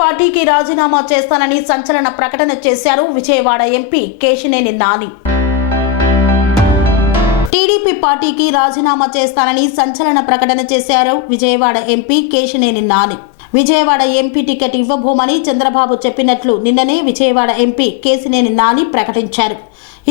పార్టీకి రాజీనామా చేస్తానని సంచలన ప్రకటన చేశారు విజయవాడ ఎంపీ కేశినేని నాని. టీడీపీ పార్టీకి రాజీనామా చేస్తానని సంచలన ప్రకటన చేశారు Vijayawada MP Kesineni Nani. Vijayawada MP ticket ఇవ్వబోమని Chandrababu చెప్పినట్లు నిన్ననే విజయవాడ ఎంపీ కేసినేని నాని ప్రకటించారు.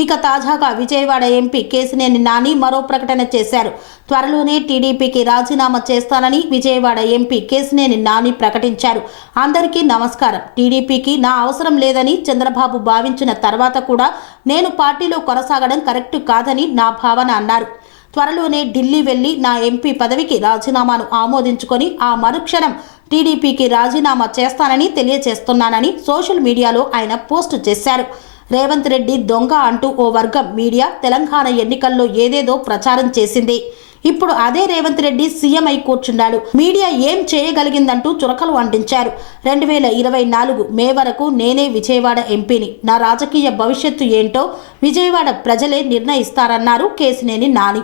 ఇక తాజాగా విజయవాడ ఎంపీ కేసినేని నాని మరో ప్రకటన చేశారు. త్వరలోనే టీడీపీకి రాజీనామా చేస్తానని విజయవాడ ఎంపీ కేసినేని నాని ప్రకటించారు. అందరికీ నమస్కారం. టీడీపీకి నా అవసరం లేదని చంద్రబాబు భావించిన తర్వాత కూడా నేను పార్టీలో కొనసాగడం కరెక్ట్ కాదని నా భావన అన్నారు. త్వరలోనే ఢిల్లీ వెళ్ళి నా ఎంపీ పదవికి రాజీనామాను ఆమోదించుకొని ఆ మరుక్షణం టీడీపీకి రాజీనామా చేస్తానని తెలియజేస్తున్నానని సోషల్ మీడియాలో ఆయన పోస్టు చేశారు. రేవంత్ రెడ్డి దొంగ అంటూ ఓ వర్గం మీడియా తెలంగాణ ఎన్నికల్లో ఏదేదో ప్రచారం చేసింది. ఇప్పుడు అదే రేవంత్ రెడ్డి సీఎం అయి కూర్చున్నాడు మీడియా ఏం చేయగలిగిందంటూ చురకలు అంటించారు. రెండు వేల ఇరవై నాలుగు మే వరకు నేనే విజయవాడ ఎంపీని. నా రాజకీయ భవిష్యత్తు ఏంటో విజయవాడ ప్రజలే నిర్ణయిస్తారన్నారు కేసినేని నాని.